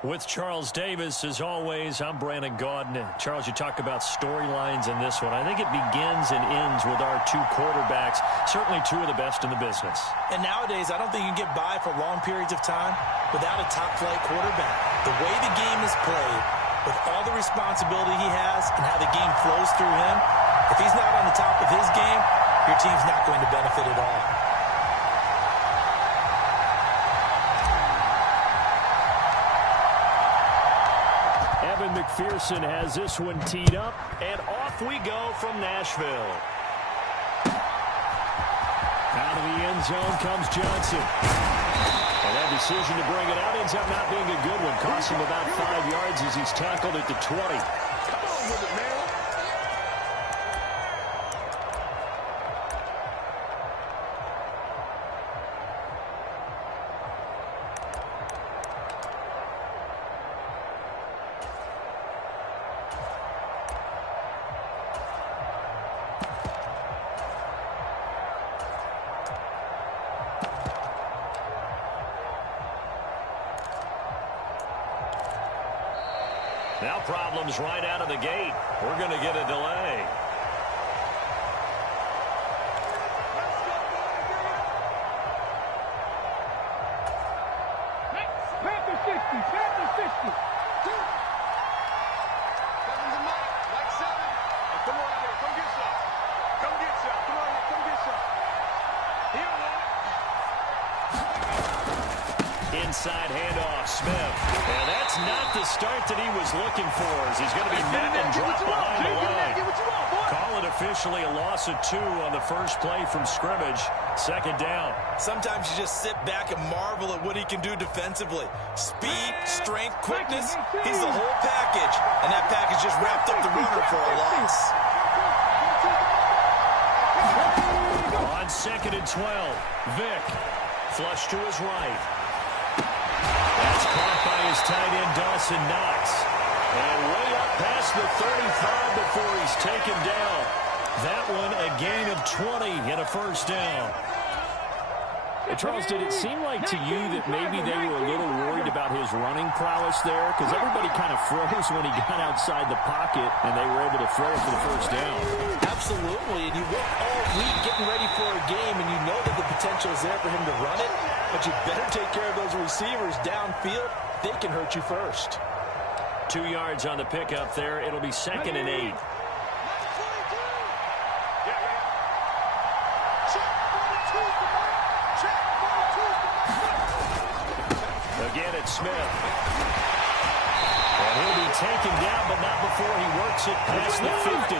With Charles Davis, as always, I'm Brandon Gaudin. Charles, you talk about storylines in this one. I think it begins and ends with our two quarterbacks, certainly two of the best in the business. And nowadays, I don't think you can get by for long periods of time without a top-flight quarterback. The way the game is played, with all the responsibility he has and how the game flows through him, if he's not on the top of his game, your team's not going to benefit at all. Evan McPherson has this one teed up, and off we go from Nashville. Out of the end zone comes Johnson. And that decision to bring it out ends up not being a good one. Costs him about 5 yards as he's tackled at the 20. Come on with it, man. Now problems right out of the gate. We're going to get a delay. Panther 60, Panther 60. Seven's a mic, like 7. Hey, come on here, come get some. Come get some. Come on here, come get some. Here, man. Inside handoff, Smith. And that's not the start that he was looking for, as he's going to be met and dropped behind the line. Call it officially a loss of 2 on the first play from scrimmage. Second down. Sometimes you just sit back and marvel at what he can do defensively. Speed, strength, quickness, he's the whole package. And that package just wrapped up the runner for a loss. On 2nd and 12, Vick. Flush to his right. That's caught by his tight end, Dawson Knox. And way up past the 35 before he's taken down. That one a gain of 20 and a first down. Hey, Charles, did it seem like to you that maybe they were a little worried about his running prowess there? Because everybody kind of froze when he got outside the pocket, and they were able to throw it for the first down. Absolutely, and you work all week getting ready for a game, and you know that the potential is there for him to run it, but you better take care of those receivers downfield. They can hurt you first. 2 yards on the pickup there. It'll be 2nd and 8. Again, it's Smith. And he'll be taken down, but not before he works it past the 50.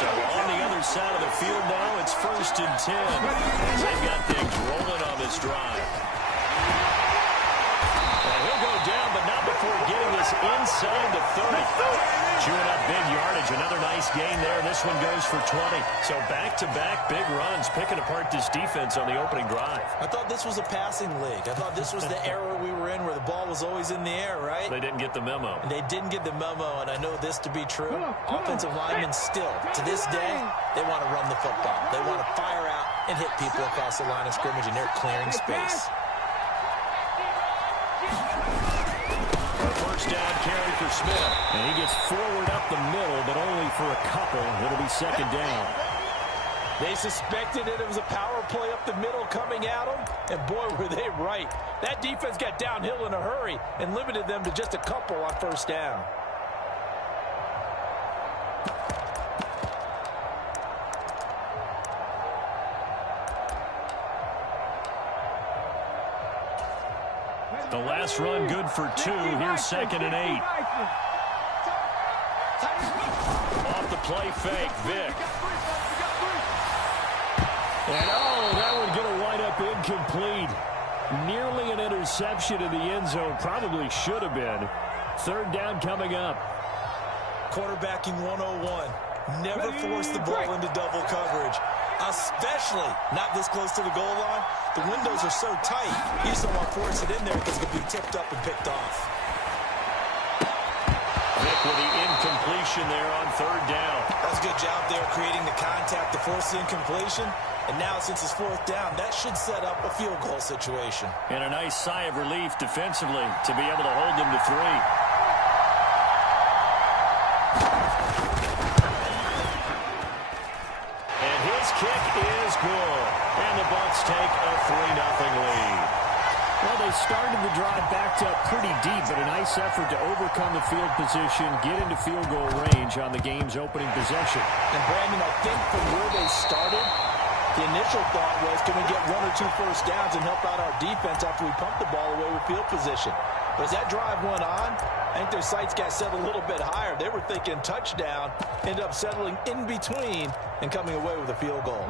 So on the other side of the field now, it's 1st and 10. As they've got things rolling on this drive. And he'll go down, but not before getting this inside the 30. Chewing up big yardage. Another nice gain there. This one goes for 20. So back-to-back big runs, picking apart this defense on the opening drive. I thought this was a passing league. I thought this was the era we were in where the ball was always in the air, right? They didn't get the memo. And they didn't get the memo, and I know this to be true. Offensive linemen still, to this day, they want to run the football. They want to fire out and hit people across the line of scrimmage, and they're clearing space. First down carry for Smith. And he gets forward up the middle, but only for a couple. It'll be 2nd down. They suspected it was a power play up the middle coming at them, and boy, were they right. That defense got downhill in a hurry and limited them to just a couple on first down. The last run good for 2. Here's 2nd and 8. Off the play fake, Vick. And that one going to wind up incomplete. Nearly an interception in the end zone. Probably should have been. 3rd down coming up. Quarterbacking 101. Never force the ball into double coverage. Especially not this close to the goal line. The windows are so tight, you just don't want to force it in there because it could be tipped up and picked off. Vick with the incompletion there on 3rd down. That's a good job there creating the contact to force the incompletion. And now, since it's fourth down, that should set up a field goal situation. And a nice sigh of relief defensively to be able to hold them to 3. And his kick is good. And the Bucs take a 3-0 lead. Well, they started the drive backed up pretty deep, but a nice effort to overcome the field position, get into field goal range on the game's opening possession. And, Brandon, I think from where they started, the initial thought was, can we get 1 or 2 first downs and help out our defense after we pump the ball away with field position? But as that drive went on, I think their sights got set a little bit higher. They were thinking touchdown, ended up settling in between and coming away with a field goal.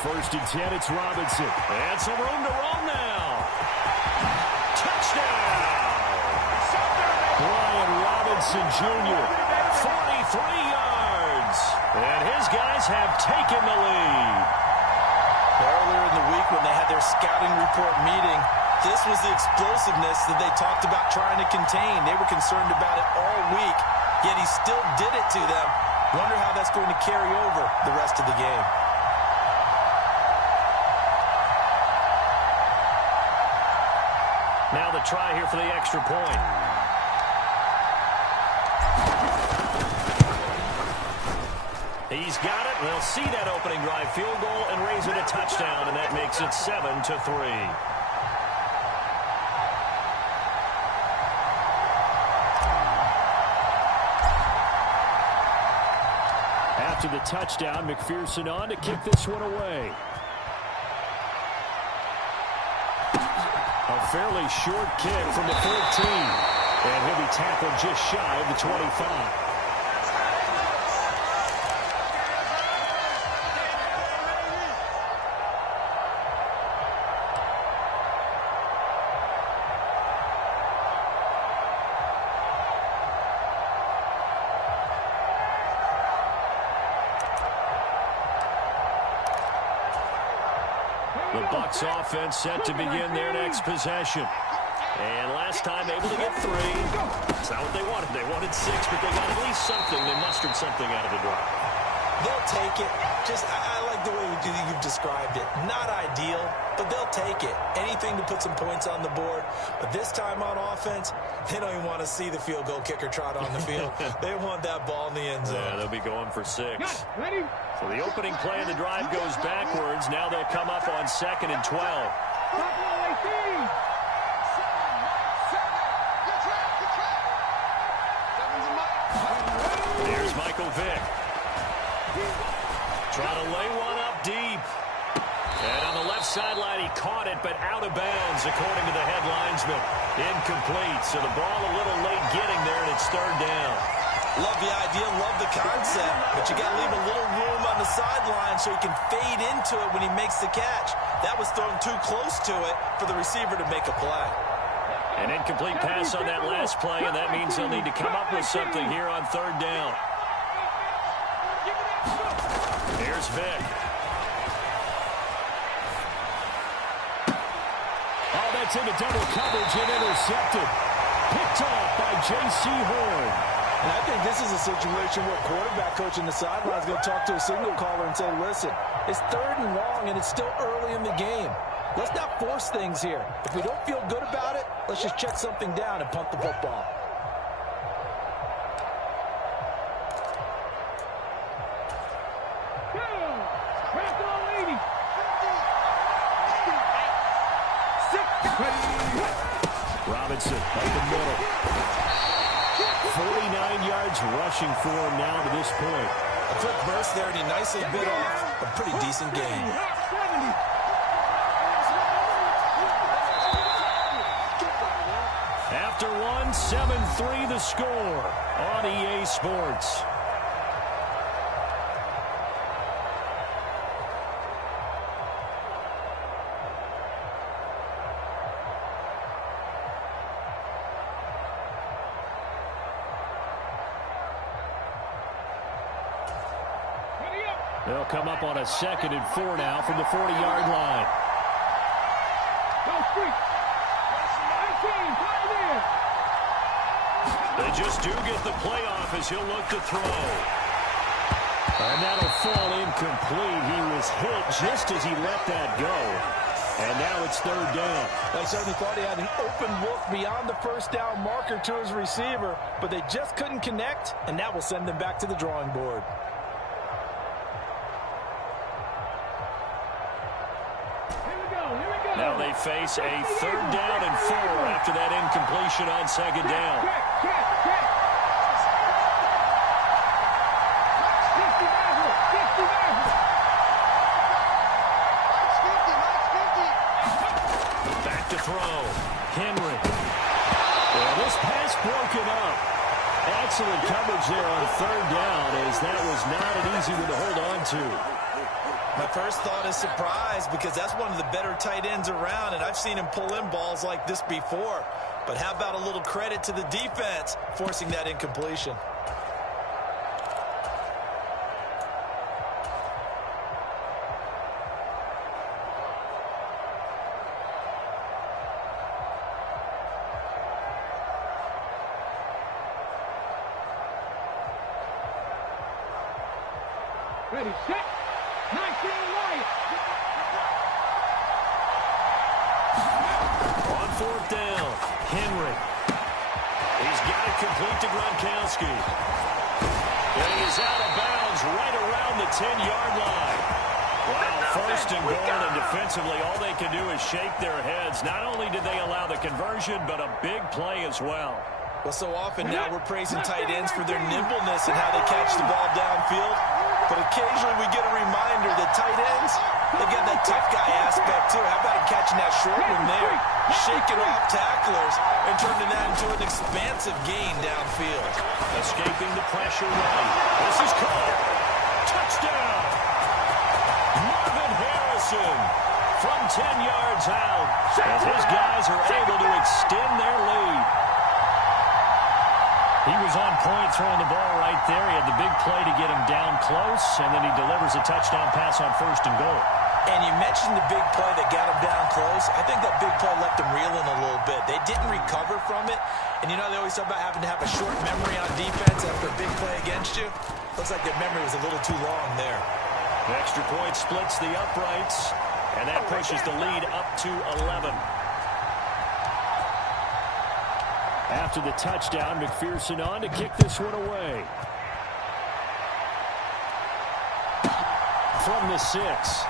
First and 10, it's Robinson. And some room to roam now. Touchdown! Brian Robinson Jr. 43 yards. And his guys have taken the lead. Earlier in the week when they had their scouting report meeting, this was the explosiveness that they talked about trying to contain. They were concerned about it all week, yet he still did it to them. Wonder how that's going to carry over the rest of the game. Now the try here for the extra point. He's got it. They'll see that opening drive field goal and raise it a touchdown, and that makes it 7-3. After the touchdown, McPherson on to kick this one away. A fairly short kick from the 14. And he'll be tackled just shy of the 25. The Bucs offense set to begin their next possession. And last time able to get 3. That's not what they wanted. They wanted 6, but they got at least something. They mustered something out of the drive. They'll take it. I like the way you've described it. Not ideal, but they'll take it. Anything to put some points on the board. But this time on offense, they don't even want to see the field goal kicker trot on the field. They want that ball in the end zone. Yeah, they'll be going for 6. So the opening play of the drive goes backwards. Now they'll come up on 2nd and 12. Here's Michael Vick. Trying to lay one up deep. And on the left sideline, he caught it, but out of bounds, according to the head linesman. Incomplete. So the ball a little late getting there, and it's 3rd down. Love the idea, love the concept, but you got to leave a little room on the sideline so he can fade into it when he makes the catch. That was thrown too close to it for the receiver to make a play. An incomplete pass on that last play, and that means they'll need to come up with something here on 3rd down. Here's Vick. Oh, that's into double coverage and intercepted. Picked off by J.C. Horn. And I think this is a situation where quarterback coach in the sideline is going to talk to a signal caller and say, listen, it's 3rd and long, and it's still early in the game. Let's not force things here. If we don't feel good about it, let's just check something down and punt the football. Robinson up the middle. 49 yards rushing for him now to this point. A quick burst there, and he nicely bit off a pretty decent gain. After 7-3 the score on EA Sports. They'll come up on a 2nd and 4 now from the 40-yard line. They just do get the playoff as he'll look to throw. And that'll fall incomplete. He was hit just as he let that go. And now it's third down. I certainly thought he had an open look beyond the first down marker to his receiver, but they just couldn't connect, and that will send them back to the drawing board. Now they face a third down and 4 after that incompletion on second down. Back to throw. Henry. Well, this pass broken up. Excellent coverage there on third down, as that was not an easy one to hold on to. My first thought is surprise, because that's one of the better tight ends around, and I've seen him pull in balls like this before. But how about a little credit to the defense forcing that incompletion? Ready, set. Nice right. On fourth down, Henry. He's got it complete to Gronkowski. And he is out of bounds right around the 10-yard line. Wow, first and goal, and defensively all they can do is shake their heads. Not only did they allow the conversion, but a big play as well. Well, so often now we're praising tight ends for their nimbleness and how they catch the ball downfield. But occasionally we get a reminder that tight ends, they've got that tough guy aspect too. How about him catching that short one there, shaking off tacklers, and turning that into an expansive gain downfield. Escaping the pressure right. This is caught. Touchdown! Marvin Harrison from 10 yards out. As his guys are able to extend their lead. He was on point throwing the ball right there. He had the big play to get him down close, and then he delivers a touchdown pass on first and goal. And you mentioned the big play that got him down close. I think that big play left him reeling a little bit. They didn't recover from it. And you know, they always talk about having to have a short memory on defense after a big play against you. Looks like their memory was a little too long there. The extra point splits the uprights, and that pushes the lead up to 11. After the touchdown, McPherson on to kick this one away. From the 6.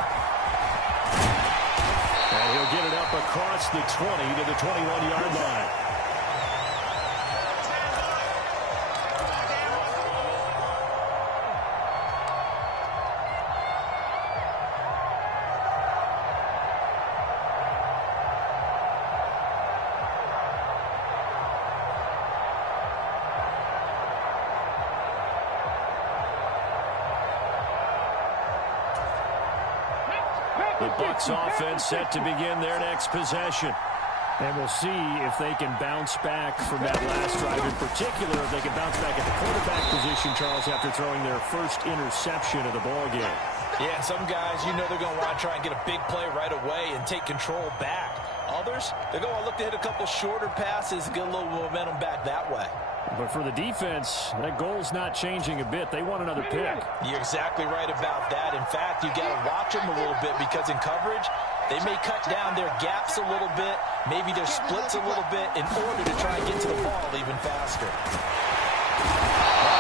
And he'll get it up across the 20 to the 21-yard line. The Bucs offense set to begin their next possession. And we'll see if they can bounce back from that last drive. In particular, if they can bounce back at the quarterback position, Charles, after throwing their first interception of the ballgame. Yeah, and some guys, you know they're going to want to try and get a big play right away and take control back. Others, they're going to look to hit a couple shorter passes and get a little momentum back that way. But for the defense, that goal's not changing a bit. They want another pick. You're exactly right about that. In fact, you got to watch them a little bit, because in coverage, they may cut down their gaps a little bit, maybe their splits a little bit, in order to try and get to the ball even faster.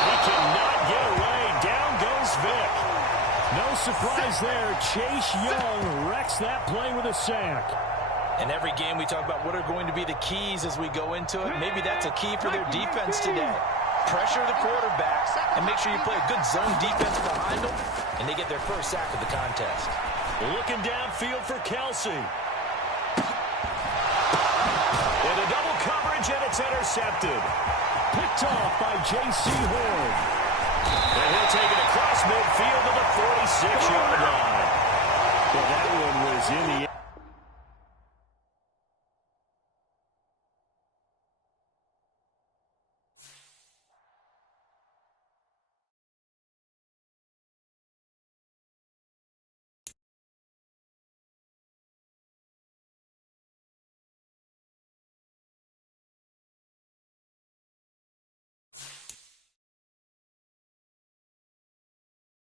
He cannot get away. Down goes Vic. No surprise there. Chase Young wrecks that play with a sack. And every game we talk about what are going to be the keys as we go into it. Maybe that's a key for their defense today. Pressure the quarterback and make sure you play a good zone defense behind them, and they get their first sack of the contest. Looking downfield for Kelsey. Into double coverage, and it's intercepted. Picked off by J.C. Horn. And he'll take it across midfield to the 46-yard line. Well, that one was in the